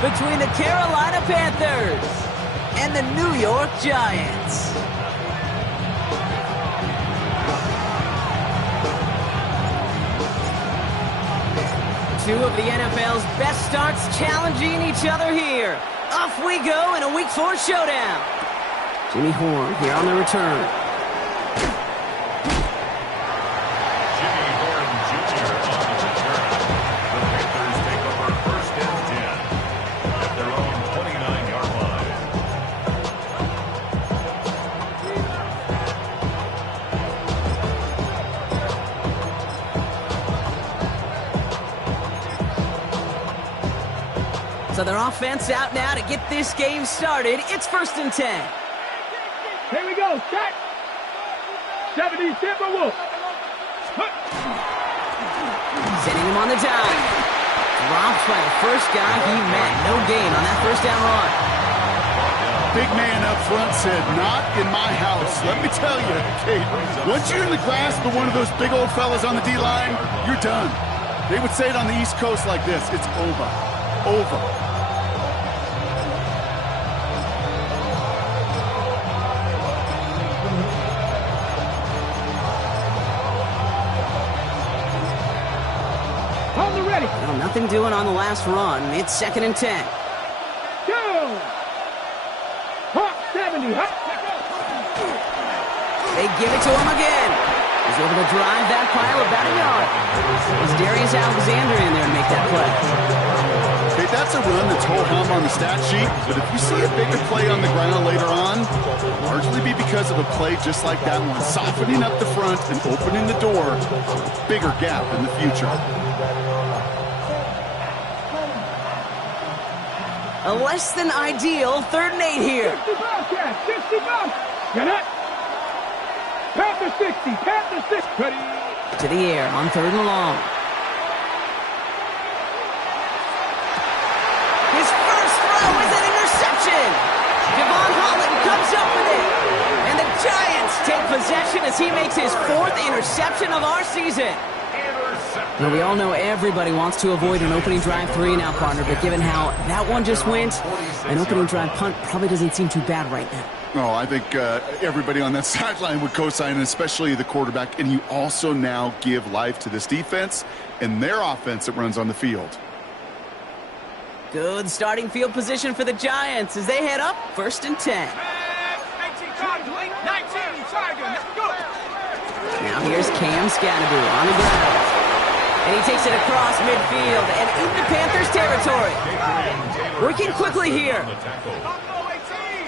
between the Carolina Panthers and the New York Giants. Two of the NFL's best starts challenging each other here. Off we go in a Week 4 showdown. Jimmy Horn here on the return. Jimmy Horn Jr. on the return. The Panthers take over 1st and 10 at their own 29-yard line. So their offense out now to get this game started. It's 1st and 10. Here we go, set. 70 Timberwolves. Sending him on the dive. Dropped by the first guy he met. No gain on that 1st down run. Big man up front said, not in my house. Let me tell you, Kate, once you're in the grasp of one of those big old fellas on the D-line, you're done. They would say it on the East Coast like this, it's over. Over. Well, nothing doing on the last run. It's 2nd and 10. Go! Hawk 70. They give it to him again. He's able to drive that pile about a yard. It's Darius Alexander in there to make that play. Okay, that's a run that's ho-hum on the stat sheet, but if you see a bigger play on the ground later on, it'll largely be because of a play just like that one, softening up the front and opening the door, bigger gap in the future. A less than ideal 3rd and 8 here. 60 Bobcats, 60 Bobcats. Get it? Panther 60, Panther 60. Ready? To the air on 3rd and long. His first throw is an interception. Javon Holland comes up with it. And the Giants take possession as he makes his 4th interception of our season. Now, we all know everybody wants to avoid an opening drive 3 now, partner, but given how that one just went, an opening drive punt probably doesn't seem too bad right now. Oh, I think everybody on that sideline would co-sign, especially the quarterback. And you also now give life to this defense and their offense that runs on the field. Good starting field position for the Giants as they head up 1st and 10. 19 Tiger, let's go. Now here's Cam Scadaboo on the ground. And he takes it across midfield and into Panthers territory. Working quickly here.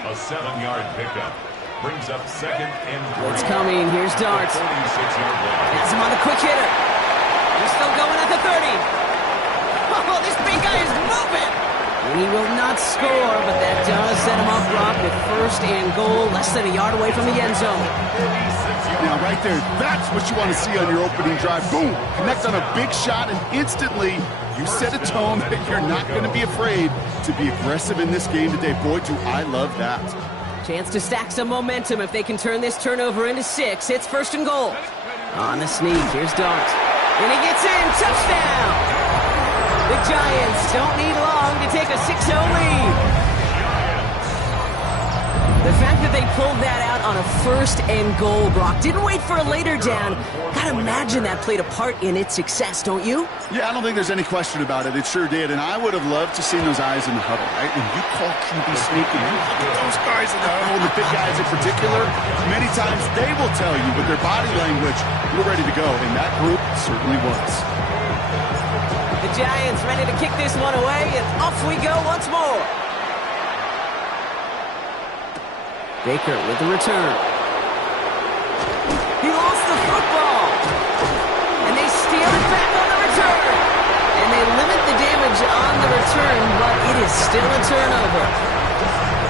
A 7-yard pickup brings up 2nd and 3. It's coming. Here's Darts. 46-yard line. Has him on the quick hitter. They're still going at the 30. Oh, this big guy is moving. And he will not score, but that does set him up, Brock, with 1st and goal, less than a yard away from the end zone. Now, right there, that's what you want to see on your opening drive. Boom! Connect on a big shot, and instantly you set a tone that you're not going to be afraid to be aggressive in this game today. Boy, do I love that. Chance to stack some momentum if they can turn this turnover into 6. It's 1st and goal. On the sneak, here's Dart. And he gets in. Touchdown! The Giants don't need long to take a 6-0 lead. The fact that they pulled that out on a 1st and goal, Brock, didn't wait for a later down. Gotta imagine that played a part in its success, don't you? Yeah, I don't think there's any question about it. It sure did, and I would have loved to see those eyes in the huddle, right? When you call QB sneak and you look at those guys in the huddle, the big guys in particular, many times they will tell you with their body language, we're ready to go, and that group certainly was. The Giants ready to kick this one away, and off we go once more. Baker with the return. He lost the football. And they steal it back on the return. And they limit the damage on the return, but it is still a turnover.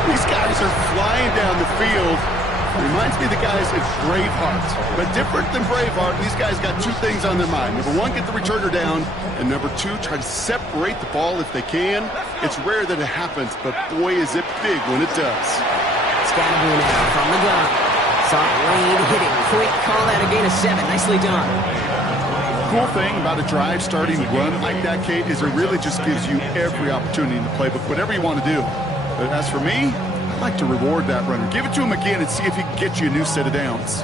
These guys are flying down the field. Reminds me of the guys at Braveheart. But different than Braveheart, these guys got 2 things on their mind. Number 1, get the returner down. And number 2, try to separate the ball if they can. It's rare that it happens, but boy, is it big when it does. Scadaboo now from the gun. Saw Lane hit it quick. Call that a gain of 7. Nicely done. cool thing about a drive starting run like that, Kate, is it really just gives you every opportunity in the playbook, whatever you want to do. But as for me, I'd like to reward that runner. Give it to him again and see if he can get you a new set of downs.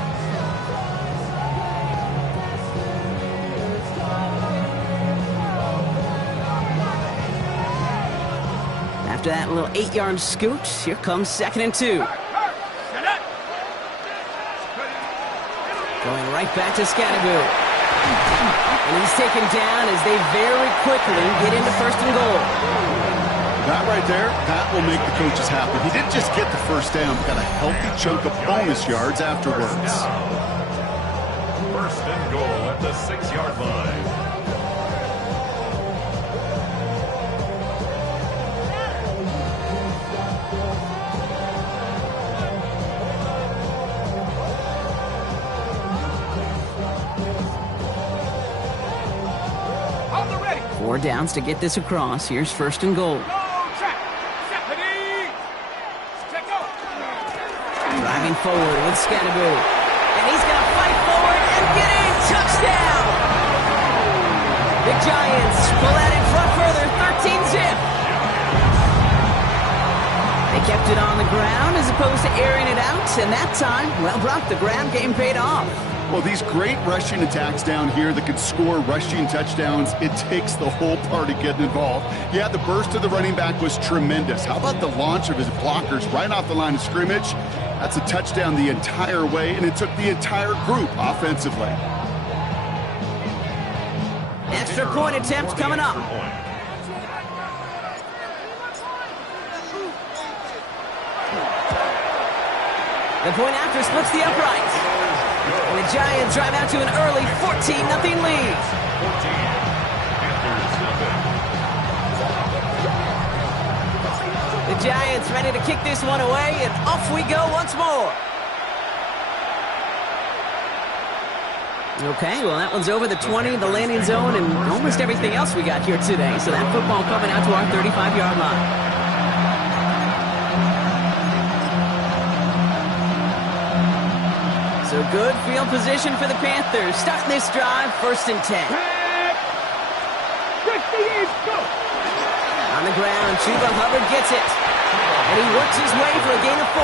After that little 8-yard scoot, here comes 2nd and 2. Going right back to Scattergood. And he's taken down as they very quickly get into 1st and goal. That right there, that will make the coaches happy. He didn't just get the first down, but got a healthy chunk of bonus yards afterwards. 1st and goal at the 6-yard line. Four downs to get this across. Here's 1st and goal. Driving forward with Scattergood. And he's going to fight forward and get in. Touchdown! The Giants pull that in front further. 13-zip. They kept it on the ground as opposed to airing it out. And that time, well, Brock, the ground game paid off. Well, these great rushing attacks down here that could score rushing touchdowns, it takes the whole party getting involved. Yeah, the burst of the running back was tremendous. How about the launch of his blockers right off the line of scrimmage? That's a touchdown the entire way, and it took the entire group offensively. Extra point attempt coming up. The point after splits the uprights. And the Giants drive out to an early 14-0 lead. The Giants ready to kick this one away, and off we go once more. Okay, well, that one's over the 20, the landing zone, and almost everything else we got here today. So that football coming out to our 35-yard line. So good field position for the Panthers. Starting this drive, 1st and 10. On the ground, Chuba Hubbard gets it. And he works his way for a gain of 4.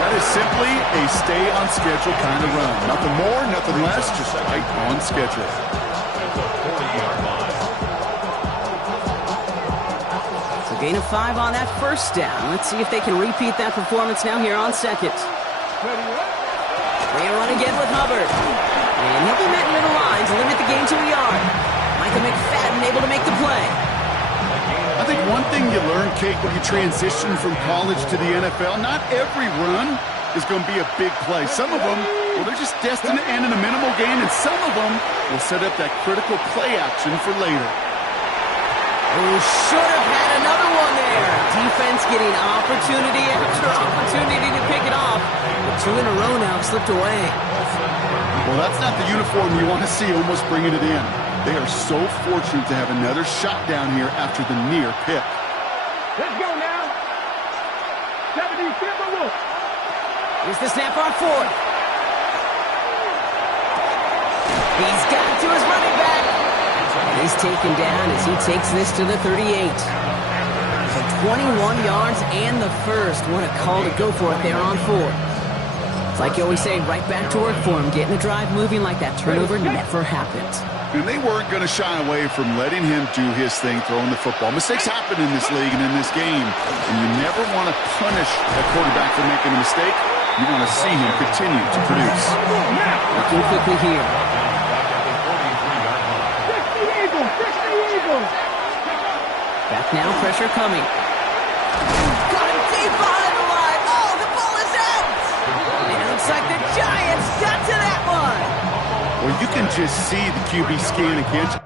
That is simply a stay-on-schedule kind of run. Nothing more, nothing less, just right on schedule. So gain of 5 on that 1st down. Let's see if they can repeat that performance now here on 2nd. They run again with Hubbard. And he'll be met near the line to limit the gain to a yard. Micah McFadden able to make the play. I think one thing you learn, Kate, when you transition from college to the NFL, not every run is going to be a big play. Some of them, well, they're just destined to end in a minimal gain, and some of them will set up that critical play action for later. Oh, should have had another one there. Defense getting opportunity after opportunity to pick it off. But 2 in a row now slipped away. Well, that's not the uniform you want to see almost bringing it in. They are so fortunate to have another shot down here after the near pick. Let's go now. 70 Timberwolves. Here's the snap on 4th. He's got it to his running back. And he's taken down as he takes this to the 38. So 21 yards and the 1st. What a call to go for it there on 4. It's like you always say, right back to work for him. Getting the drive moving like that turnover never happened. And they weren't going to shy away from letting him do his thing, throwing the football. Mistakes happen in this league and in this game. And you never want to punish a quarterback for making a mistake. You want to see him continue to produce. Looking quickly here. Back now, pressure coming. Got him deep behind the line. Oh, the ball is out. And it looks like the Giants got to that one. Well, you can just see the QB scan against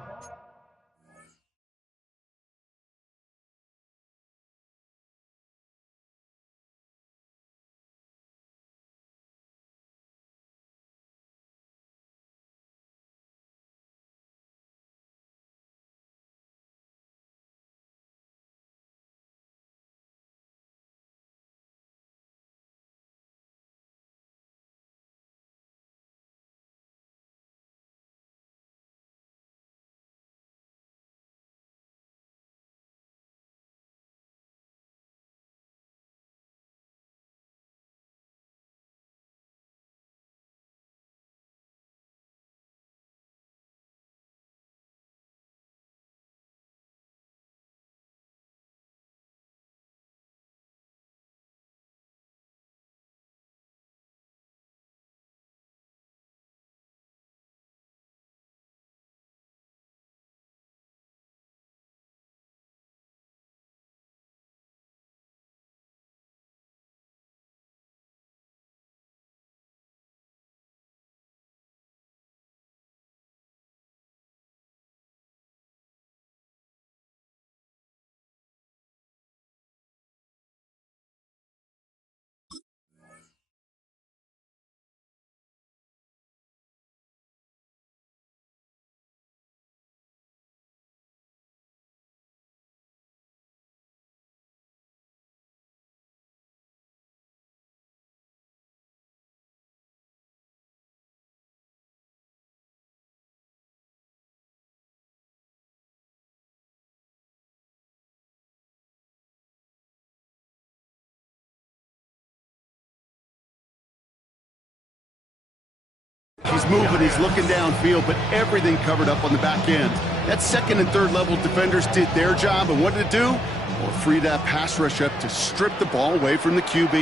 He's moving, he's looking downfield, but everything covered up on the back end. That second and third level defenders did their job, and what did it do? Well, free that pass rush up to strip the ball away from the QB.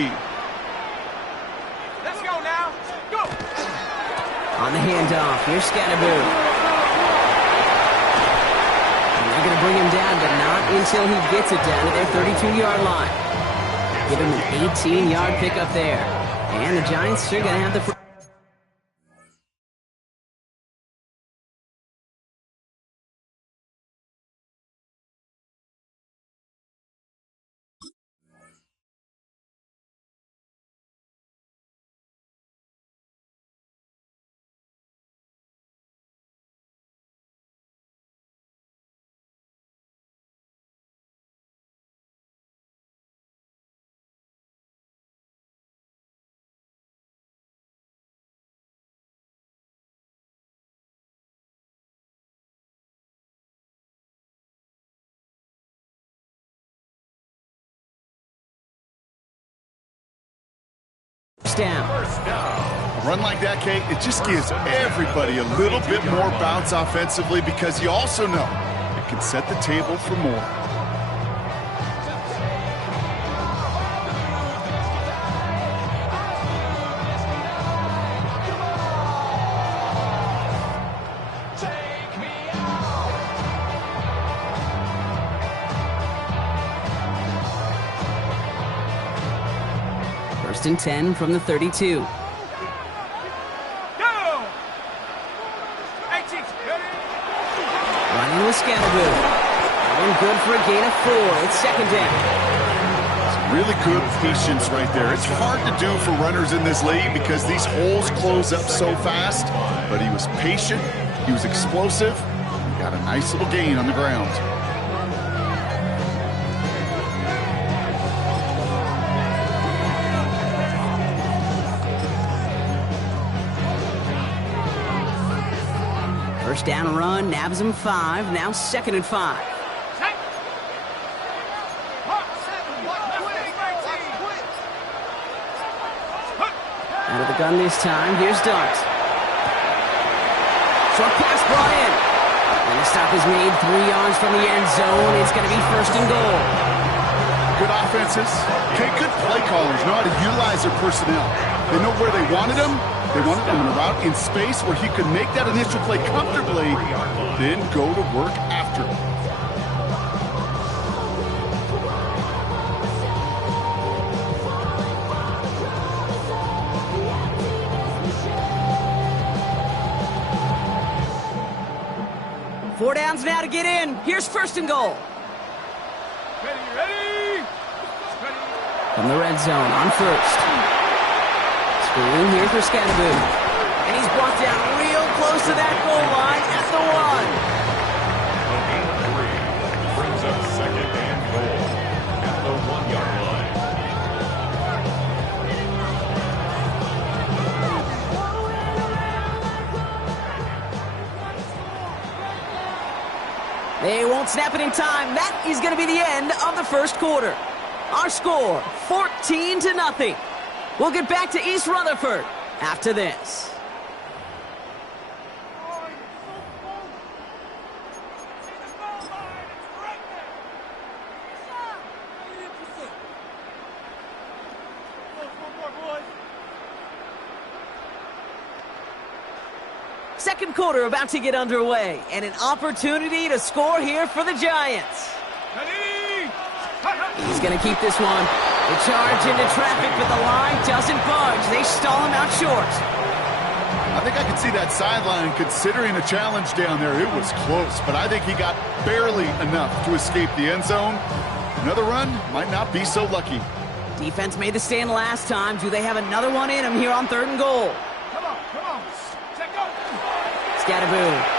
Let's go now. Go. On the handoff, here's Scatterboo. They're going to bring him down, but not until he gets it down to their 32-yard line. Give him an 18-yard pickup there. And the Giants are going to have the... down. A run like that, Kate, it just gives everybody a little bit more bounce offensively because you also know it can set the table for more. First and 10 from the 32. Go. 18. Running with Scatterboo. Going good for a gain of 4. It's second down. Really good patience right there. It's hard to do for runners in this league because these holes close up so fast, but he was patient, he was explosive, he got a nice little gain on the ground. First down run, nabs him 5, now second and 5. Out of the gun this time, here's Dart. Short pass brought in. And the stop is made 3 yards from the end zone. It's going to be first and goal. Good offenses. Okay, good play callers know how to utilize their personnel. They know where they wanted them. They wanted them in a route in space where he could make that initial play comfortably, then go to work after. Four downs now to get in. Here's first and goal. Ready. From the red zone on first. Screen here for Scatterboo. And he's brought down real close to that goal line at the 1. A gain of 3 brings up second and goal at the 1-yard line. They won't snap it in time. That is going to be the end of the first quarter. Our score, 14-0. We'll get back to East Rutherford after this. Second quarter about to get underway, and an opportunity to score here for the Giants. He's going to keep this one. They charge into traffic, but the line doesn't budge. They stall him out short. I think I could see that sideline considering a challenge down there. It was close, but I think he got barely enough to escape the end zone. Another run might not be so lucky. Defense made the stand last time. Do they have another one in them here on third and goal? Come on. Check go. Scatterboo.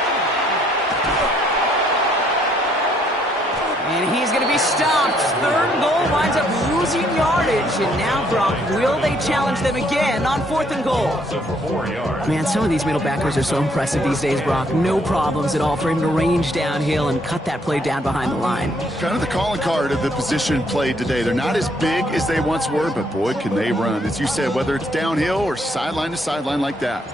And he's going to be stopped. Third and goal winds up losing yardage. And now, Brock, will they challenge them again on fourth and goal? Man, some of these middle backers are so impressive these days, Brock. No problems at all for him to range downhill and cut that play down behind the line. Kind of the calling card of the position played today. They're not as big as they once were, but boy, can they run. As you said, whether it's downhill or sideline to sideline like that.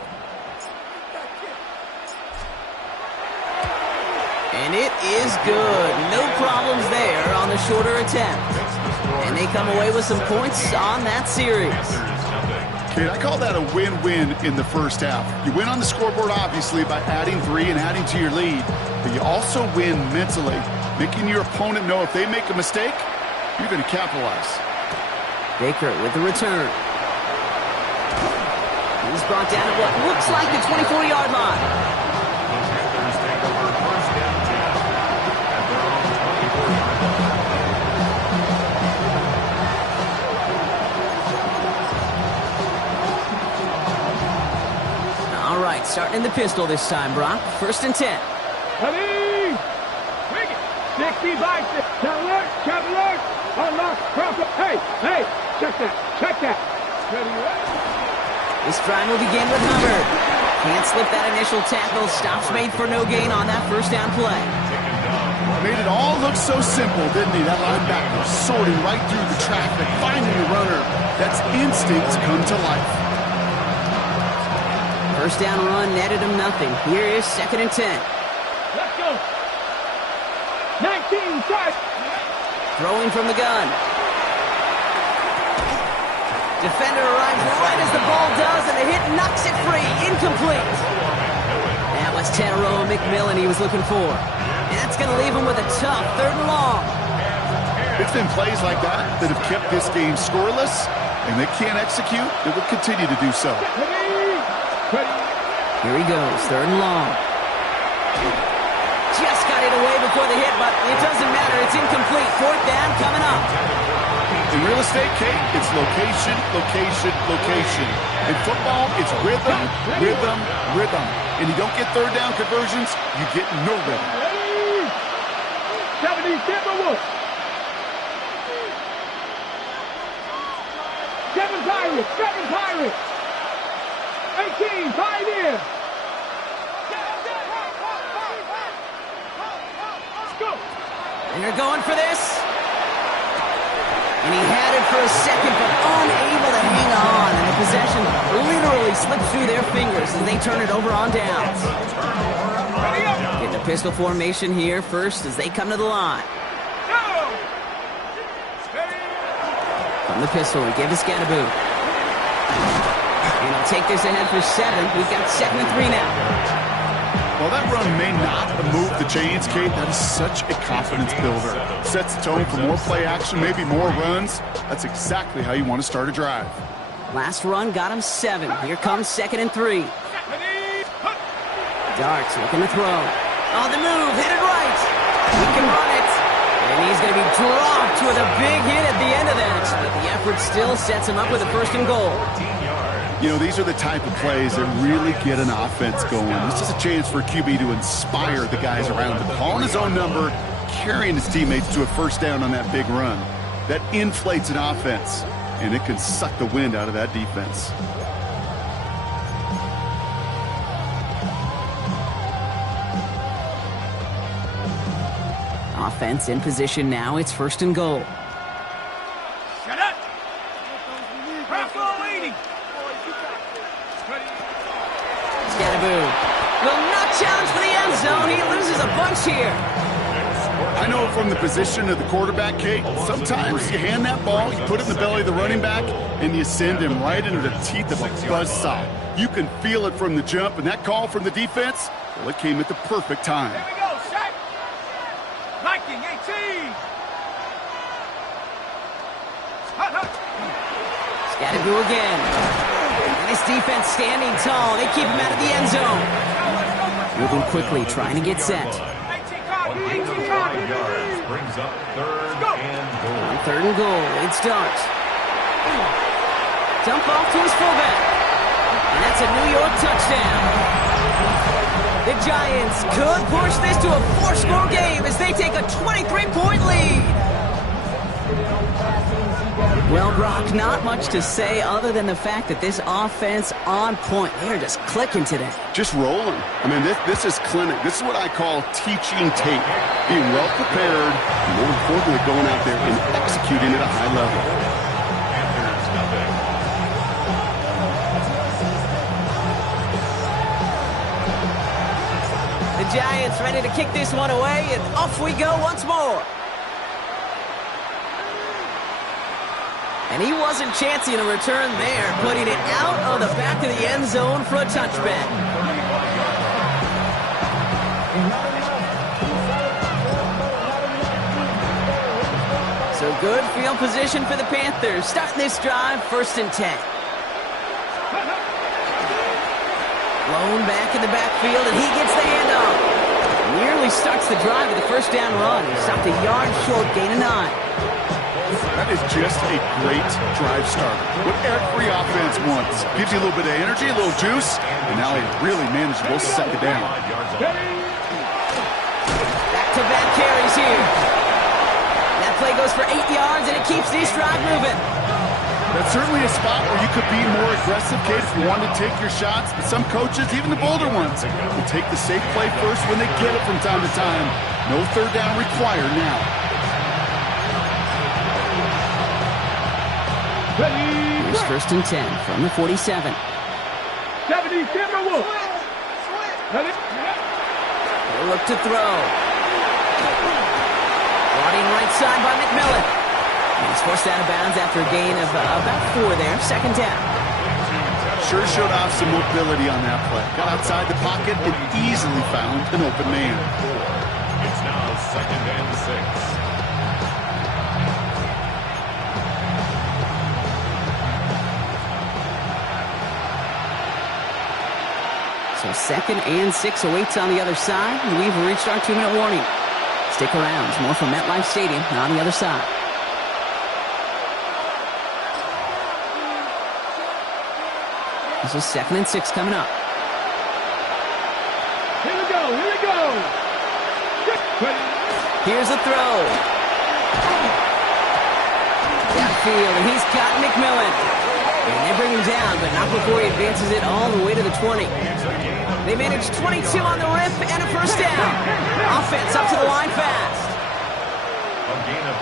And it is good. No problems there on the shorter attempt. And they come away with some points on that series. Kate, I call that a win-win in the first half. You win on the scoreboard, obviously, by adding 3 and adding to your lead. But you also win mentally, making your opponent know if they make a mistake, you're going to capitalize. Baker with the return. He's brought down at what looks like the 24-yard line. Panthers take over first and 10 at their own 24-yard line. All right, starting in the pistol this time, Brock. First and 10. Ready? Bring it. 60 by 6. Cavalier. Unlock. Crawford. Hey. Check that. Ready? This drive will begin with Hubbard. Can't slip that initial tackle. Stops made for no gain on that first down play. Made it all look so simple, didn't he? That linebacker sorting right through the traffic, finding the runner. That's instinct come to life. First down run netted him nothing. Here is second and 10. Let's go. 19, try. Throwing from the gun. Defender arrives right as the ball does, and the hit knocks it free. Incomplete. That was Tanaroa McMillan he was looking for. And that's going to leave him with a tough 3rd and long. It's been plays like that that have kept this game scoreless, and they can't execute. It will continue to do so. Here he goes, 3rd and long. Just got it away before the hit, but it doesn't matter. It's incomplete. 4th down coming up. In real estate, Kate, it's location. In football, it's rhythm. And you don't get 3rd down conversions, you get no rhythm. 70 Timberwolves. 7 Pirates. 18 Pioneers. Let's go. And they're going for this. And he had it for a second, but unable to hang on. And the possession literally slipped through their fingers as they turn it over on downs. Get the pistol formation here first as they come to the line. From the pistol, we give to Scatterboot. And he'll take this ahead for 7. We've got 2nd and 3 now. While that run may not have moved the chains, Kate, that is such a confidence builder. Sets the tone for more play action, maybe more runs. That's exactly how you want to start a drive. Last run got him 7. Here comes 2nd and 3. Darts looking to throw. On the move, headed right. He can run it. And he's going to be dropped with a big hit at the end of that. But the effort still sets him up with a 1st and goal. You know, these are the type of plays that really get an offense going. This is a chance for QB to inspire the guys around him. Calling his own number, carrying his teammates to a 1st down on that big run. That inflates an offense, and it can suck the wind out of that defense. Offense in position now. It's 1st and goal. Shut up. Scatterboot will not challenge for the end zone. He loses a bunch here. I know from the position of the quarterback, Kate, sometimes you hand that ball, you put it in the belly of the running back, and you send him right into the teeth of a buzzsaw. You can feel it from the jump, and that call from the defense, well, it came at the perfect time. Here we go, Shaq. Viking 18. Scatterboot again. And this defense standing tall. They keep him out of the end zone. Moving quickly, trying to get set. 18 yards brings up 3rd and goal. On 3rd and goal, it's Dart. Dump off to his fullback. And that's a New York touchdown. The Giants could push this to a 4-score game as they take a 23-point lead. Well, Brock, not much to say other than the fact that this offense on point. They're just clicking today. Just rolling. I mean, this is clinic. This is what I call teaching tape. Being well prepared, and more importantly, going out there and executing at a high level. Panthers nothing. The Giants ready to kick this one away, and off we go once more. And he wasn't chancing a return there, putting it out of the back of the end zone for a touchback. So good field position for the Panthers. Starting this drive, 1st and 10. Blown back in the backfield, and he gets the handoff. Nearly starts the drive with a 1st down run. He stopped a yard short, gain of 9. That is just a great drive starter. What every offense wants. Gives you a little bit of energy, a little juice, and now a really manageable 2nd down. Back-to-back carries here. That play goes for 8 yards, and it keeps this drive moving. That's certainly a spot where you could be more aggressive, Kate, if you wanted to take your shots. But some coaches, even the bolder ones, will take the safe play first when they get it from time to time. No 3rd down required now. Here's 1st and 10 from the 47. 70, Timberwolves. They look to throw. Brought in right side by McMillan. He's forced out of bounds after a gain of about 4 there. 2nd down. Sure showed off some mobility on that play. Got outside the pocket and easily found an open man. It's now 2nd and 6. So 2nd and 6 awaits on the other side. And we've reached our 2-minute warning. Stick around. There's more from MetLife Stadium on the other side. This is 2nd and 6 coming up. Here we go, here we go. Here's a throw. Downfield, and he's got McMillan. And they bring him down, but not before he advances it all the way to the 20. They manage 22 on the rip and a 1st down. Offense up to the line fast. A gain of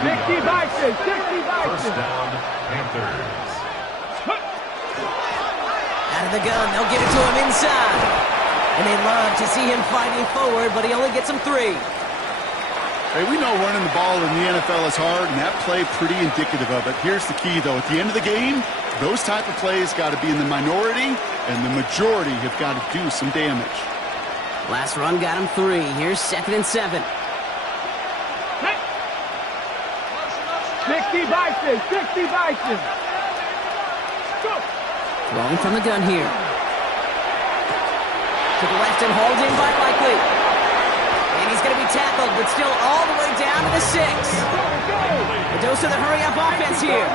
22 60 Bison, 60 Bison. 1st down, Panthers. Out of the gun, they'll give it to him inside. And they love to see him fighting forward, but he only gets him 3. Hey, we know running the ball in the NFL is hard, and that play pretty indicative of it. Here's the key, though. At the end of the game, those type of plays got to be in the minority, and the majority have got to do some damage. Last run got him 3. Here's 2nd and 7. 60 Bison, 60 Bison. Go. Throwing from the gun here. To the left and hauled in by Likely. And he's going to be tackled, but still all the way down to the 6. A dose of the hurry-up offense here.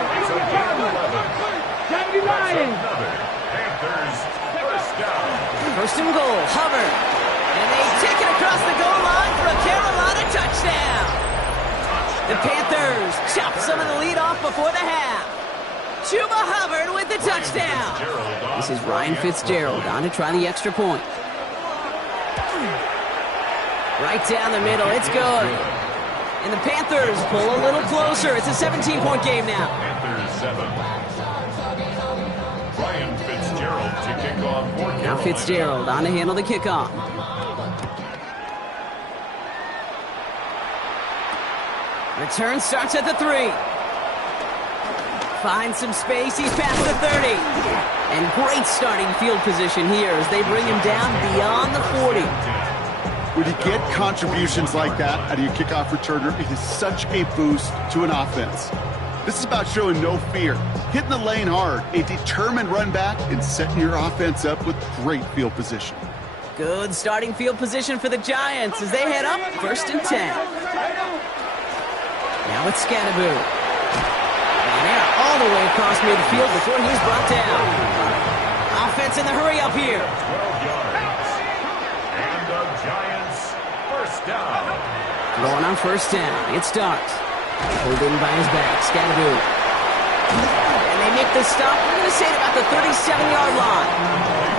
79. Panthers, 1st down. 1st and goal, Hubbard. And they take it across the goal line for a Carolina touchdown. The Panthers chop some of the lead off before the half. Chuba Hubbard with the touchdown. This is Ryan Fitzgerald on to try the extra point. Right down the middle, it's good. And the Panthers pull a little closer. It's a 17-point game now. Panthers 7. Ryan Fitzgerald to kick off for Carolina. Now Fitzgerald on to handle the kickoff. Return starts at the 3. Finds some space, he's past the 30. And great starting field position here as they bring him down beyond the 40. When you get contributions like that out of your kickoff returner, it is such a boost to an offense. This is about showing no fear, hitting the lane hard, a determined run back, and setting your offense up with great field position. Good starting field position for the Giants as they head up 1st and 10. Now it's Scannaboo. And they're all the way across midfield before he's brought down. Offense in the hurry-up here. 12 yards. And the Giants, 1st down. Throwing on 1st down. It starts. Pulled in by his back. Scannaboo. And they make the stop. We're going to say it about the 37-yard line.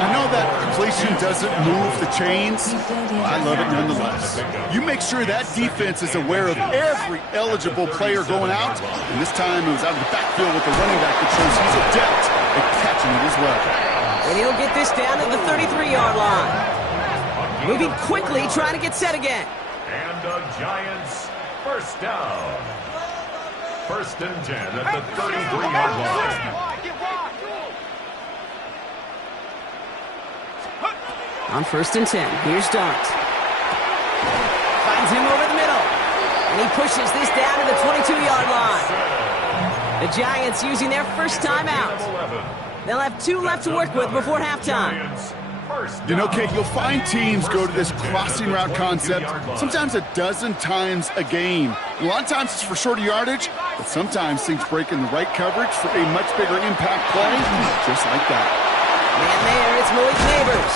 I know that completion doesn't move the chains. I love it nonetheless. You make sure that defense is aware of every eligible player going out. And this time it was out of the backfield with the running back that shows he's adept at catching it as well. And he'll get this down to the 33-yard line. Moving quickly, trying to get set again. And the Giants first down. First and 10 at the 33-yard line. On first and 10, here's Dart. Finds him over the middle. And he pushes this down to the 22-yard line. The Giants using their first timeout. They'll have 2 left to work with before halftime. You know, Kate, you'll find teams go to this crossing route concept sometimes a dozen times a game. A lot of times it's for shorter yardage, but sometimes things break in the right coverage for a much bigger impact play, just like that. And there, it's Malik Neighbors.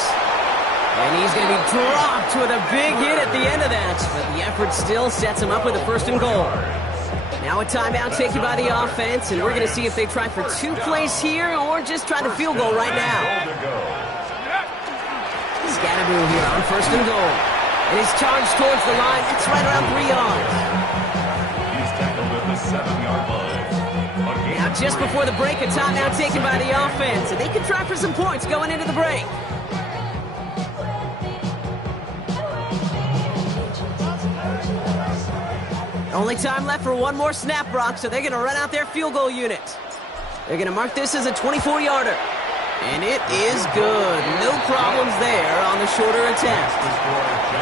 And he's going to be dropped with a big hit at the end of that. But the effort still sets him up with a first and goal. Now a timeout taken by the offense, and we're going to see if they try for 2 plays here or just try to field goal right now. Scatterboo here on first and goal. And he's charged towards the line. It's right around 3 yards. He's tackled at the 7-yard line. Now just before the break, a timeout taken by the offense. And they can try for some points going into the break. Only time left for one more snap, Brock, so they're going to run out their field goal unit. They're going to mark this as a 24-yarder. And it is good. No problems there on the shorter attempt.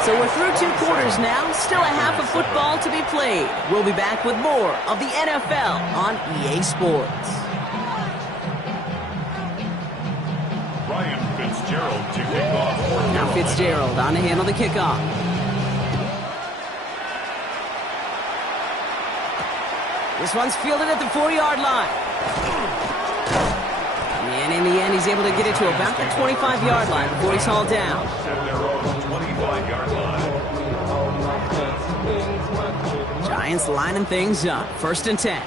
So we're through 2 quarters now. Still a half of football to be played. We'll be back with more of the NFL on EA Sports. Ryan Fitzgerald to kick off. Now Fitzgerald on to handle the kickoff. This one's fielded at the 4-yard line. And in the end, he's able to get it to about the 25-yard line before he's hauled down. At their own 25-yard line. Giants lining things up. First and 10.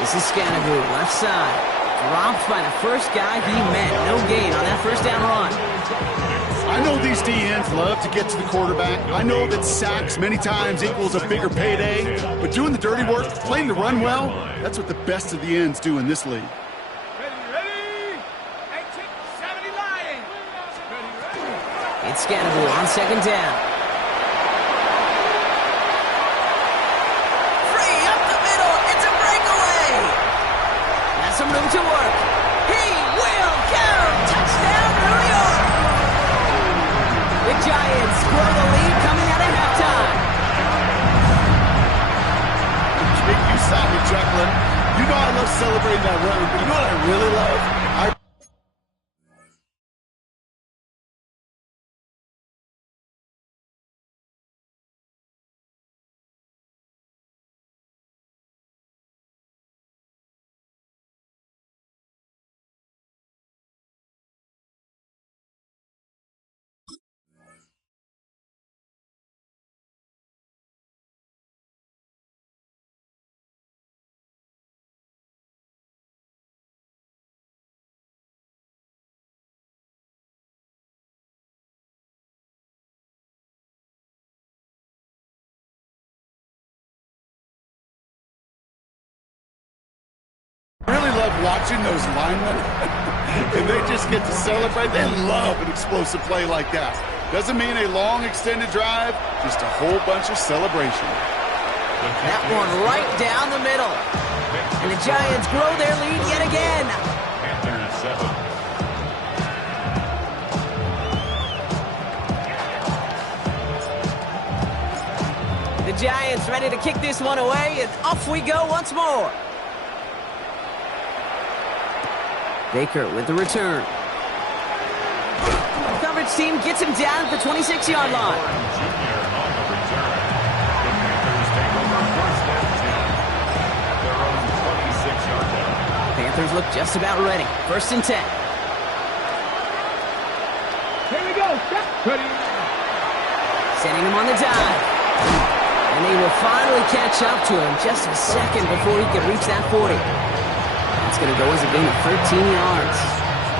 This is Scatterboo, left side. Dropped by the first guy he met. No gain on that first down run. I know these DNs love to get to the quarterback. I know that sacks many times equals a bigger payday. But doing the dirty work, playing the run well, that's what the best of the ends do in this league. It's Scatterboo on second down. Free up the middle. It's a breakaway. Has some room to work. He will go. Touchdown, New York. The Giants grow the lead coming out of halftime. You saw me chuckling. You know I love celebrating that run, but you know what I really love? I really love watching those linemen, and they just get to celebrate. They love an explosive play like that. Doesn't mean a long extended drive, just a whole bunch of celebration. That one right down the middle. And the Giants grow their lead yet again. Panthers 7. The Giants ready to kick this one away, and off we go once more. Baker with the return. The coverage team gets him down at the 26-yard line. Junior on the return. The Panthers take over first and 10 at their own 26-yard line. Panthers look just about ready. First and 10. Here we go. Sending him on the dive. And they will finally catch up to him just a second before he can reach that 40. It's going to go as a gain of 13 yards.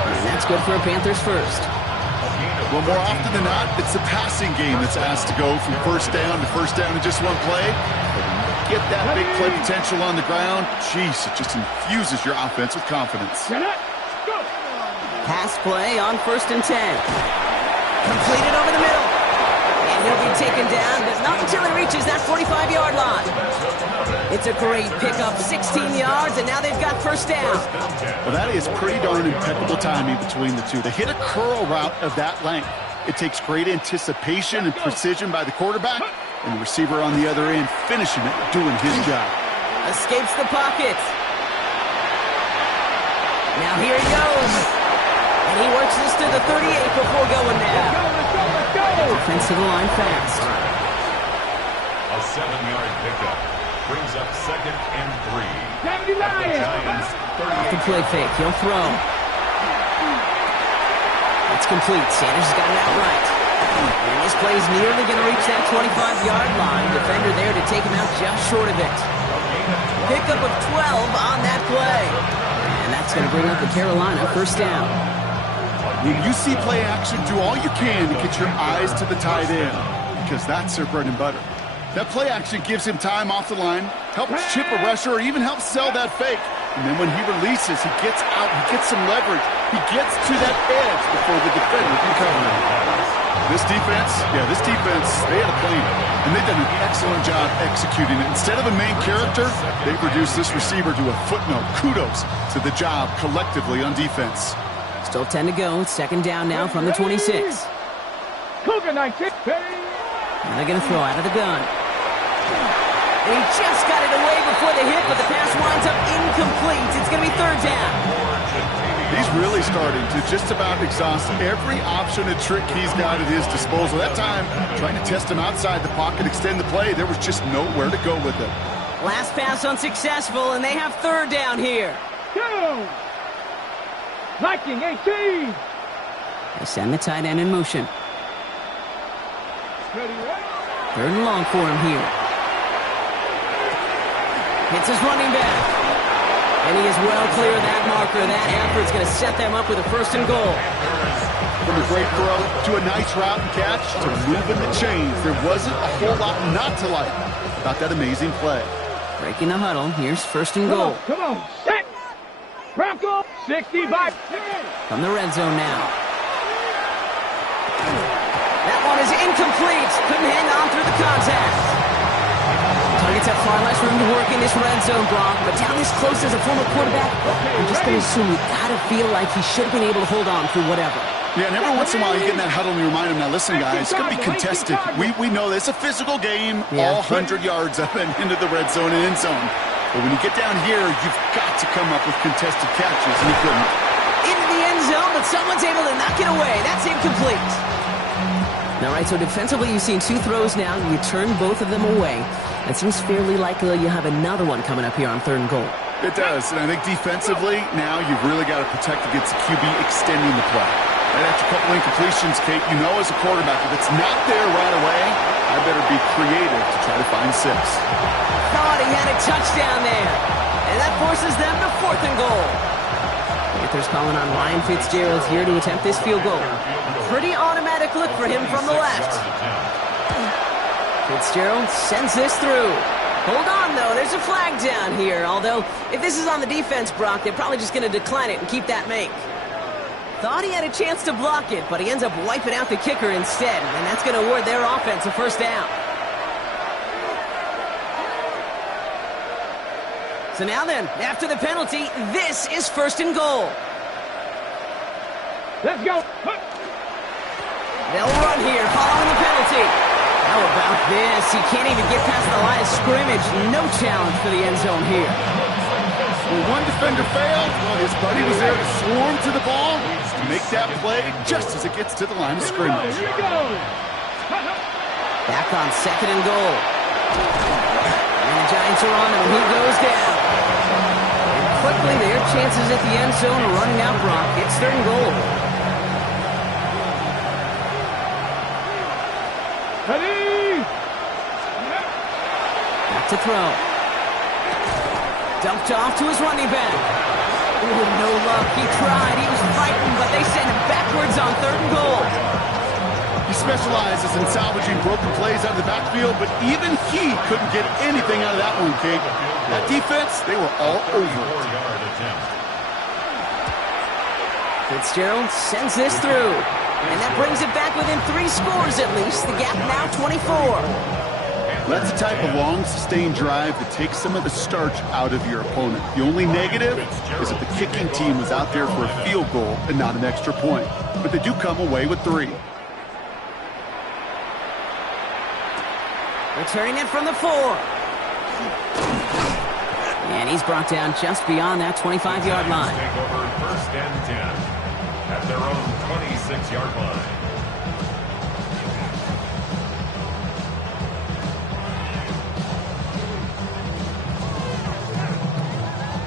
And that's good for a Panthers first. Well, more often than not, it's the passing game that's asked to go from first down in just one play. But when you get that big play potential on the ground, geez, it just infuses your offense with confidence. Go. Pass play on 1st and 10. Completed over the middle. And he'll be taken down, but not until he reaches that 45-yard line. It's a great pickup, 16 yards, and now they've got 1st down. Well, that is pretty darn impeccable timing between the two. To hit a curl route of that length, it takes great anticipation and precision by the quarterback, and the receiver on the other end finishing it, doing his job. Escapes the pocket. Now here he goes. And he works this to the 38 before going down. Let's go. Offensive line fast. A 7-yard pickup brings up 2nd and 3. At the 79. Giants' Off the 38. play fake. He'll throw. It's complete. Sanders has got it outright. And this play is nearly going to reach that 25-yard line. Defender there to take him out just short of it. Pickup of 12 on that play. And that's going to bring up the Carolina 1st down. When you see play action, do all you can to get your eyes to the tight end, because that's their bread and butter. That play action gives him time off the line, helps chip a rusher, or even helps sell that fake. And then when he releases, he gets out, he gets some leverage. He gets to that edge before the defender can cover him. This defense, they had a plan, and they've done an excellent job executing it. Instead of a main character, they've reduced this receiver to a footnote. Kudos to the job collectively on defense. Still 10 to go. 2nd down now from the 26. Cougar 19. And they're going to throw out of the gun. And he just got it away before the hit, but the pass winds up incomplete. It's going to be 3rd down. He's really starting to just about exhaust every option and trick he's got at his disposal. That time, trying to test him outside the pocket, extend the play, there was just nowhere to go with it. Last pass unsuccessful, and they have 3rd down here. Go. Viking 18. They send the tight end in motion. 3rd and long for him here. Hits his running back. And he is well clear of that marker. That effort's going to set them up with a 1st and goal. From a great throw to a nice route and catch to moving the chains, there wasn't a whole lot not to like about that amazing play. Breaking the huddle. Here's 1st and goal. Come on. Set. Bronco 65. From the red zone now. That one is incomplete. Couldn't hang on through the contact. Targets have far less room to work in this red zone, Brock, but down this close as a former quarterback, I'm just going to assume you got to feel like he should have been able to hold on through whatever. Yeah, and every once in a while you get in that huddle and you remind him, now listen, guys, it's going to be contested. We know this. It's a physical game, all 100 yards up and into the red zone and end zone. But when you get down here, you've got to come up with contested catches, and he couldn't. Into the end zone, but someone's able to knock it away. That's incomplete. All right, so defensively, you've seen 2 throws now. You turn both of them away. It seems fairly likely you have another one coming up here on 3rd and goal. It does, and I think defensively, now you've really got to protect against the QB extending the play. Right after a couple incompletions, Kate, you know as a quarterback, if it's not there right away, I better be creative to try to find 6. Thought he had a touchdown there. And that forces them to 4th and goal. Panthers calling on Ryan Fitzgerald here to attempt this field goal. Pretty automatic look for him from the left. Fitzgerald sends this through. Hold on, though. There's a flag down here. Although, if this is on the defense, Brock, they're probably just going to decline it and keep that make. Thought he had a chance to block it, but he ends up wiping out the kicker instead. And that's going to award their offense a 1st down. So now then, after the penalty, this is 1st and goal. Let's go. They'll run here following the penalty. How about this? He can't even get past the line of scrimmage. No challenge for the end zone here. When one defender failed, his buddy was there to swarm to the ball to make that play just as it gets to the line of scrimmage. Here we go. Back on 2nd and goal. And the Giants are on him. He goes down. And quickly, their chances at the end zone are running out, Brock. It's 3rd and goal. Ready. Back to throw. Dumped off to his running back. Ooh, no luck. He tried. He was fighting, but they send him backwards on 3rd and goal. He specializes in salvaging broken plays out of the backfield, but even he couldn't get anything out of that one, Kate. That defense, they were all over it. Fitzgerald sends this through. And that brings it back within 3 scores at least. The gap now 24. That's the type of long, sustained drive that takes some of the starch out of your opponent. The only negative is that the kicking team was out there for a field goal and not an extra point. But they do come away with 3. Returning it from the 4. And he's brought down just beyond that 25-yard line. Take over first and 10 at their own 26-yard line.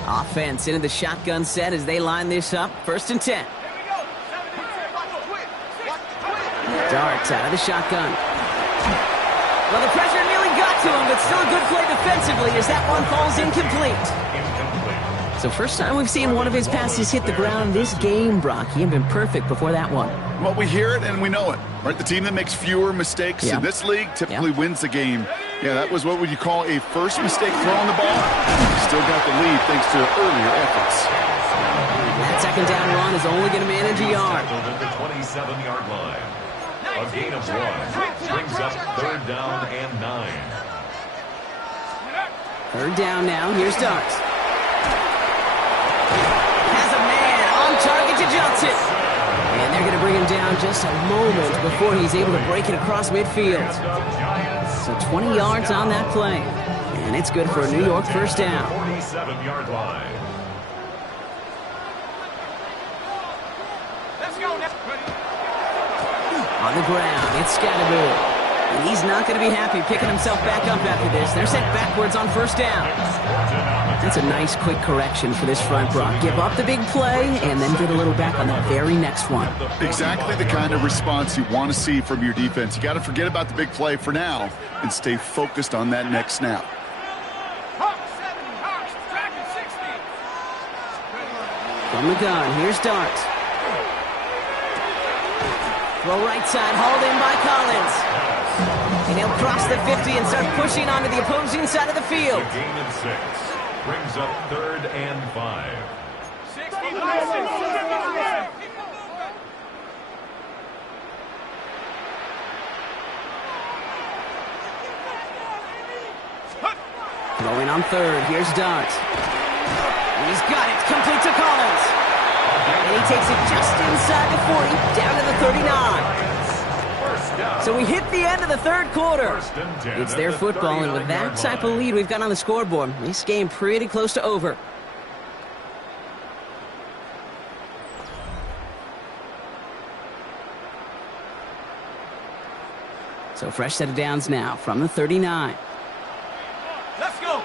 Offense into the shotgun set as they line this up. First and 10. Darts out of the shotgun. Well, the pressure nearly got to him, but still a good play defensively as that one falls incomplete. So first time we've seen one of his passes hit the ground this game, Brock. He had been perfect before that one. Well, we hear it and we know it, right? The team that makes fewer mistakes in this league typically wins the game. Yeah, that was what would you call a first mistake throwing the ball. Still got the lead thanks to earlier efforts. That second down run is only going to manage a yard. At the 27-yard line. A gain of 1 brings up third down and 9. Third down now. Here's Darts. Has a man on target to Johnson. And they're going to bring him down just a moment before he's able to break it across midfield. So 20 yards on that play. And it's good for a New York first down. 47-yard line. On the ground, it's Scatterbill. And he's not going to be happy picking himself back up after this. They're sent backwards on first down. That's a nice quick correction for this front, Brock. Give up the big play and then get a little back on the very next one. Exactly the kind of response you want to see from your defense. You got to forget about the big play for now and stay focused on that next snap. From the gun, here's Darts. Throw right side, hauled in by Collins. And he'll cross the 50 and start pushing onto the opposing side of the field. A gain of 6 brings up third and 5. Throwing on third, here's Darts. He's got it, complete to Collins. And he takes it just inside the 40, down to the 39. So we hit the end of the third quarter. It's their football, and with that type of lead we've got on the scoreboard, this game pretty close to over. So fresh set of downs now from the 39. Let's go.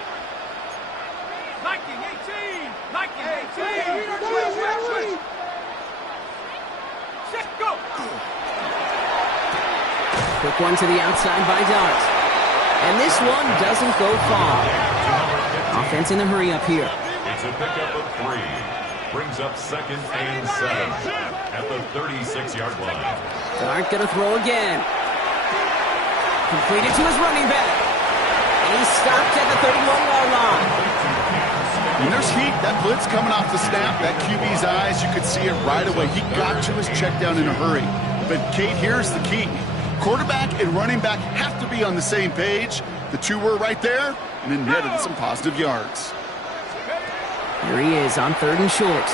1918. 1918. Set, go. Quick one to the outside by Darts. And this one doesn't go far. Offense in the hurry up here. It's a pickup of 3. Brings up second and 7 at the 36-yard line. Dart gonna throw again. Completed to his running back. And he stopped at the 31-yard line. When there's heat, that blitz coming off the snap, that QB's eyes, you could see it right away. He got to his check down in a hurry. But, Kate, here's the key. Quarterback and running back have to be on the same page. The two were right there, and then netted some positive yards. Here he is on third and short.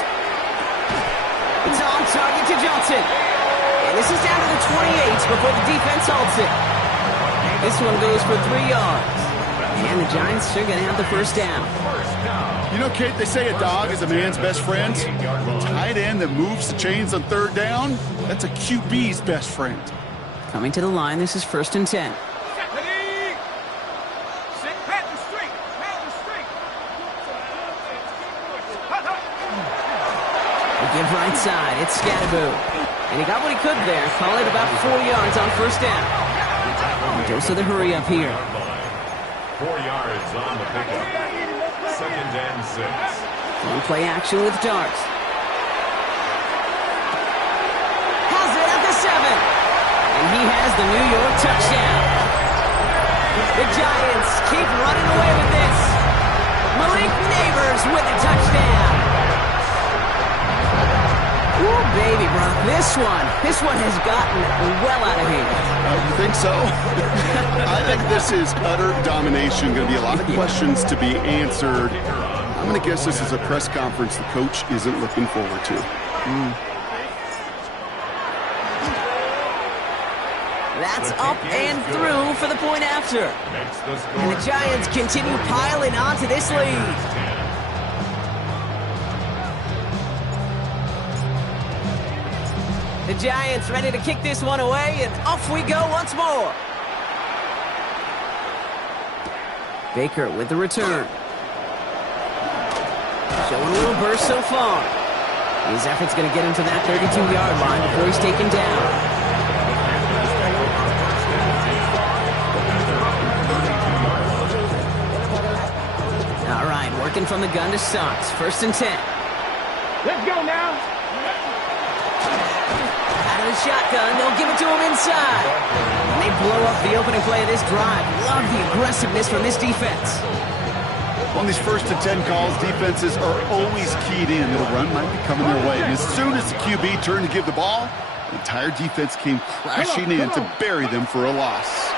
It's on target to Johnson. And this is down to the 28 before the defense halts it. This one goes for 3 yards. And the Giants are going to have the first down. You know, Kate, they say a dog is a man's best friend. A tight end that moves the chains on third down, that's a QB's best friend. Coming to the line, this is first and 10. They give right side, it's Scatterbill. And he got what he could there. Call it about 4 yards on first down. He goes to the hurry up here. 4 yards on the pickup. Second and 6. One play action with Darts. Has it at the 7. And he has the New York touchdown. The Giants keep running away with this. Malik Neighbors with the touchdown. Ooh, baby, Brock, this one has gotten well out of hand. You think so? I think this is utter domination. Going to be a lot of questions to be answered. I'm going to guess this is a press conference the coach isn't looking forward to. That's up and through for the point after. And the Giants continue piling onto this lead. The Giants ready to kick this one away, and off we go once more. Baker with the return. Showing a little burst so far. His effort's going to get him to that 32-yard line before he's taken down. All right, working from the gun to start. 1st and 10. Let's go now. Out of the shotgun, they'll give it to him inside. And they blow up the opening play of this drive. Love the aggressiveness from this defense. On these 1st and 10 calls, defenses are always keyed in that a run might be coming their way. And as soon as the QB turned to give the ball, the entire defense came crashing in to bury them for a loss.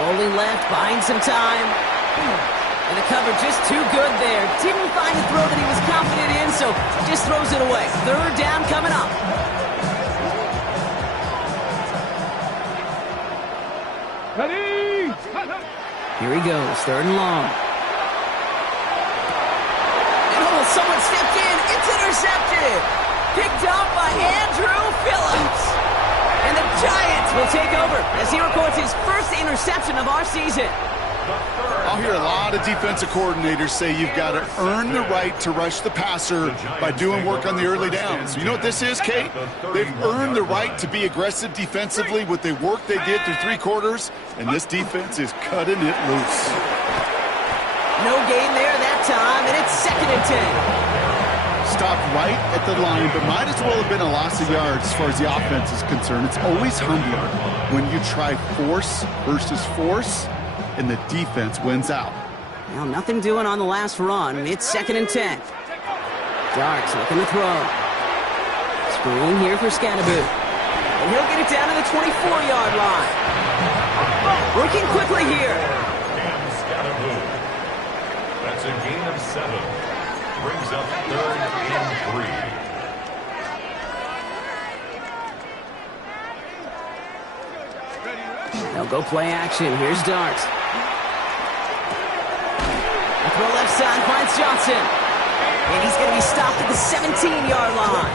Rolling left, buying some time. And the cover just too good there. Didn't find the throw that he was confident in, so just throws it away. 3rd down coming up. Ready? Here he goes, 3rd and long. Oh, someone stepped in. It's intercepted. Picked up by Andrew Phillips. And the Giants will take over as he records his first interception of our season. I'll hear a lot of defensive coordinators say you've got to earn the right to rush the passer by doing work on the early downs. You know what this is, Kate? They've earned the right to be aggressive defensively with the work they did through 3 quarters, and this defense is cutting it loose. No gain there that time, and it's 2nd and 10. Stopped right at the line, but might as well have been a loss of yards as far as the offense is concerned. It's always humbler when you try force versus force, and the defense wins out. Well, nothing doing on the last run. It's 2nd and 10. Darks looking to throw. Screen here for Scatterboot. And he'll get it down to the 24-yard line. Working quickly here. And Scatterboot. That's a gain of 7. Brings up 3rd and 3. They'll go play action. Here's Darts. A throw left side finds Johnson. And he's going to be stopped at the 17-yard line.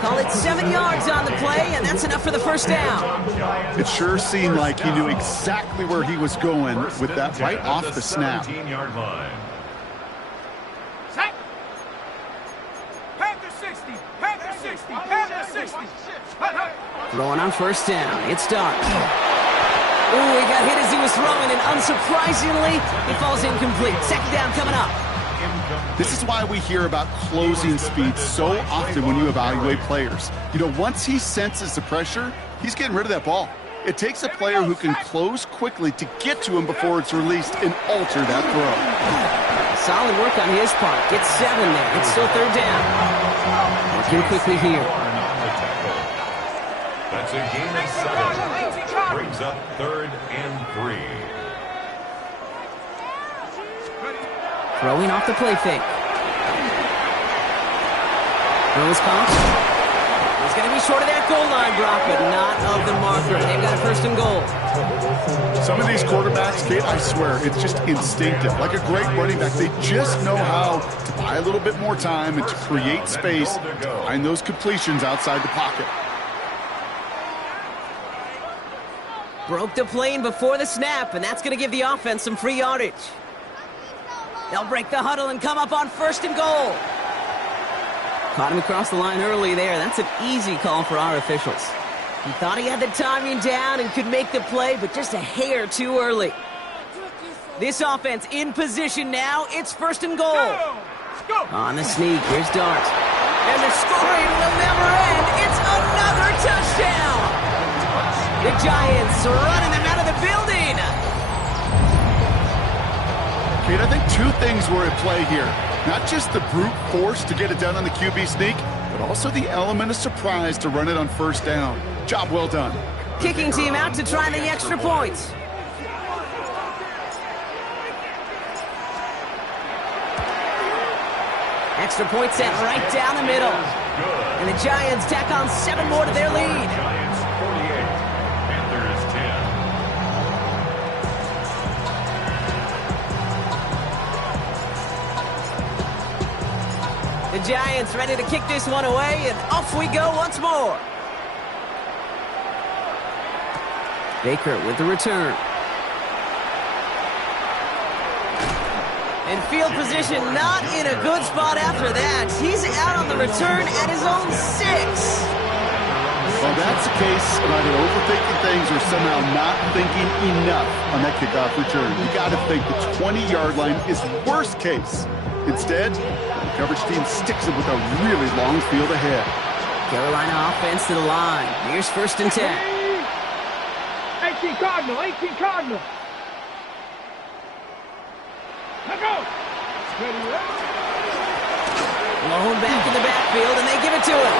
Call it 7 yards on the play, and that's enough for the 1st down. It sure seemed like he knew exactly where he was going with that right off the snap. 17-yard line. Set. Panther 60. Panther 60. Panther 60. Throwing on 1st down. It's Darts. Ooh, he got hit as he was throwing, and unsurprisingly, he falls incomplete. 2nd down coming up. This is why we hear about closing speed so often when you evaluate players. You know, once he senses the pressure, he's getting rid of that ball. It takes a player who can close quickly to get to him before it's released and alter that throw. Solid work on his part. Gets 7 there. It's still 3rd down. Working quickly here. That's a gain of 7. Brings up 3rd and 3. Throwing off the play fake. Throws caught. He's going to be short of that goal line, Brock, but not of the marker. They've got a 1st and goal. Some of these quarterbacks, Kate, I swear, it's just instinctive. Like a great running back, they just know how to buy a little bit more time and to create space to find those completions outside the pocket. Broke the plane before the snap, and that's going to give the offense some free yardage. They'll break the huddle and come up on 1st and goal. Caught him across the line early there. That's an easy call for our officials. He thought he had the timing down and could make the play, but just a hair too early. This offense in position now. It's 1st and goal. On the sneak, here's Dart. And the scoring will never end. It's another touchdown. The Giants running them out of the building. Kate, I think 2 things were at play here. Not just the brute force to get it done on the QB sneak, but also the element of surprise to run it on first down. Job well done. Kicking team out to try the extra points. Extra point set right down the middle. And the Giants tack on 7 more to their lead. Giants 48, Panthers 10. The Giants ready to kick this one away, and off we go once more. Baker with the return. And field position not in a good spot after that. He's out on the return at his own 6. Well, that's the case of either overthinking things or somehow not thinking enough on that kickoff return. You got to think the 20-yard line is worst case. Instead, the coverage team sticks it with a really long field ahead. Carolina offense to the line. Here's 1st and 10. 18 Cardinal, 18 Cardinal. Let go. Ready, Blown back in the backfield, and they give it to him.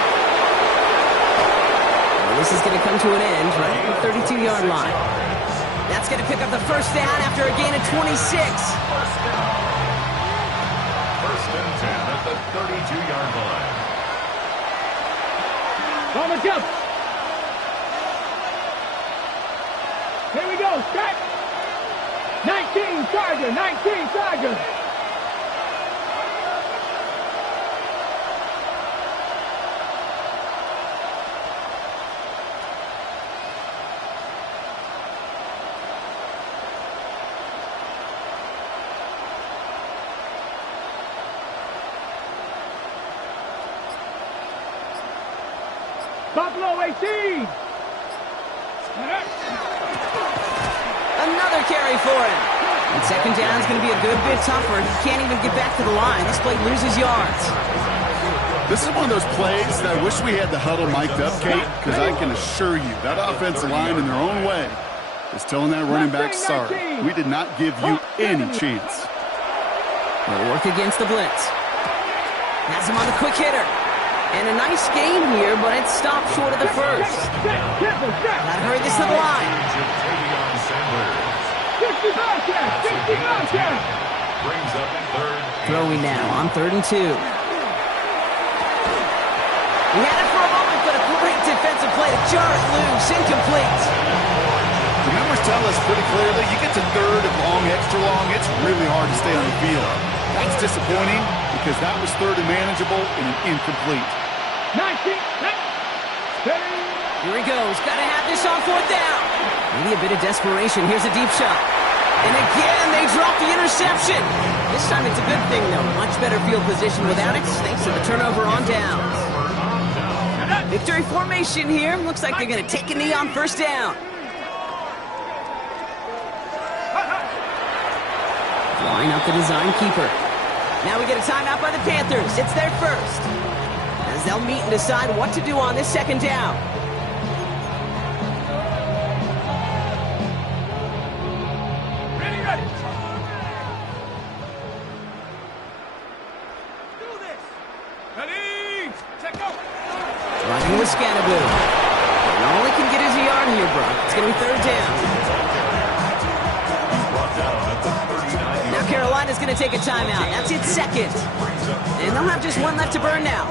Well, this is going to come to an end right at the 32-yard line. That's going to pick up the 1st down after a gain of 26. 1st and 10 at the 32-yard line. on the jump. Here we go, set. 19 Charger, 19 Charger. Buffalo 18. Another carry for him. And 2nd down is going to be a good bit tougher. He can't even get back to the line. This play loses yards. This is one of those plays that I wish we had the huddle mic'd up, Kate, because I can assure you that offensive line in their own way is telling that running back, sorry, we did not give you any chance. They'll work against the blitz. Has him on the quick hitter. And a nice game here, but it stopped short of the first. Gotta hurry this to the line. Brings up 3rd. Throwing now on 3rd and 2. He had it for a moment, but a great defensive play to jar it loose. Incomplete. The numbers tell us pretty clearly, you get to 3rd and long, extra long, it's really hard to stay on the field. That's disappointing because that was 3rd and manageable and an incomplete. 19, Here he goes. Gotta have this on 4th down. Maybe a bit of desperation. Here's a deep shot. And again, they drop the interception. This time it's a good thing, though. Much better field position without it, thanks to the turnover on downs. Victory formation here. Looks like they're going to take a knee on 1st down. Line up the design keeper. Now we get a timeout by the Panthers. It's their first. As they'll meet and decide what to do on this 2nd down. ready, ready. Do this. Ready, check go. Running with Scannaboo. And all he can get is a yard here, Brock. It's going to be 3rd down. Now Carolina's going to take a timeout. That's its 2nd. And they'll have just one left to burn now.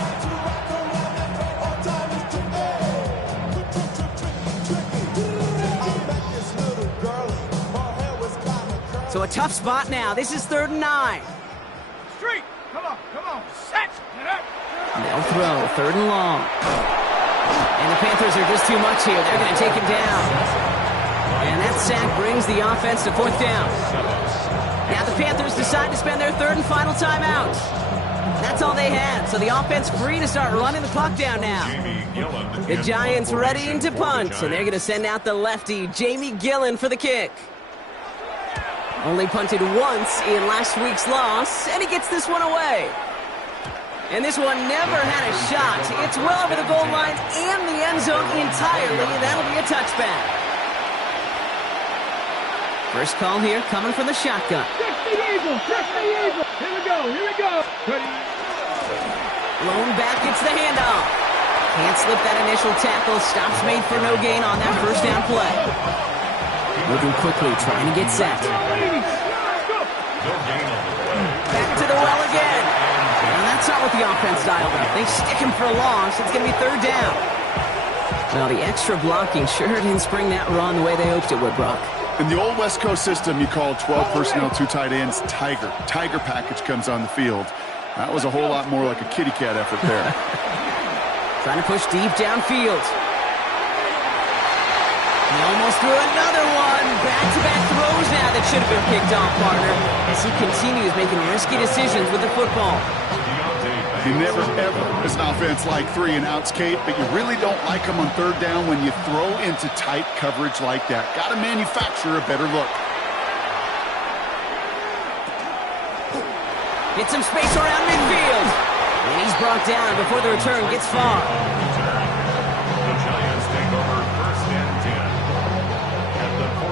So a tough spot now. This is 3rd and 9. Street, come on, set. They'll throw 3rd and long. And the Panthers are just too much here. They're going to take him down. And that sack brings the offense to 4th down. Now the Panthers decide to spend their 3rd and final timeout. That's all they had, so the offense free to start running the clock down now. The Giants ready to punt, and they're going to send out the lefty, Jamie Gillen, for the kick. Only punted once in last week's loss, and he gets this one away. And this one never had a shot. It's well over the goal line and the end zone entirely, and that'll be a touchback. First call here coming from the shotgun. Check the Eagle. Check the Eagle. Here we go. Here we go. Ready. Blown back, gets the handoff. Can't slip that initial tackle. Stops made for no gain on that first down play. Moving quickly, trying to get set. Back to the well again. And that's not what the offense dialed up. They stick him for a loss. It's going to be third down. Well, the extra blocking sure didn't spring that run the way they hoped it would, Brock. In the old West Coast system, you called 12 personnel, 2 tight ends, Tiger. Tiger package comes on the field. That was a whole lot more like a kitty cat effort there. Trying to push deep downfield. He almost threw another one. Back-to-back throws now that should have been picked off, partner, as he continues making risky decisions with the football. You never, ever, as an offense, like 3 and outs, Kate, but you really don't like them on third down when you throw into tight coverage like that. Got to manufacture a better look. Get some space around midfield. And he's brought down before the return gets far. The Giants take over first and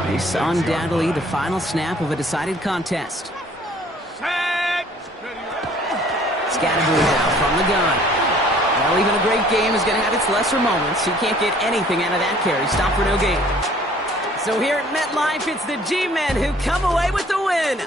10. We saw undoubtedly the final snap of a decided contest. Scatterboo now from the gun. Well, even a great game is going to have its lesser moments. He can't get anything out of that carry. Stop for no gain. So here at MetLife, it's the G-Men who come away with the win.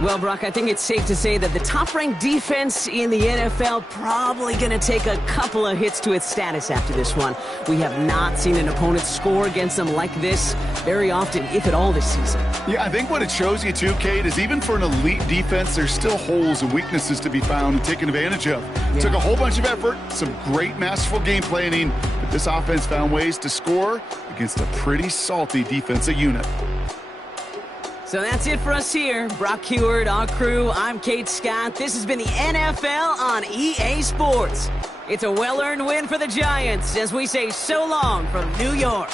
Well, Brock, I think it's safe to say that the top-ranked defense in the NFL probably going to take a couple of hits to its status after this one. We have not seen an opponent score against them like this very often, if at all, this season. Yeah, I think what it shows you, too, Kate, is even for an elite defense, there's still holes and weaknesses to be found and taken advantage of. It took a whole bunch of effort, some great masterful game planning, but this offense found ways to score against a pretty salty defensive unit. So that's it for us here. Brock Heward, our crew, I'm Kate Scott. This has been the NFL on EA Sports. It's a well-earned win for the Giants as we say so long from New York.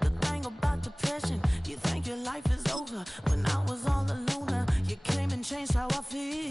The thing about depression, you think your life is over. When I was all alone, you came and changed how I feel.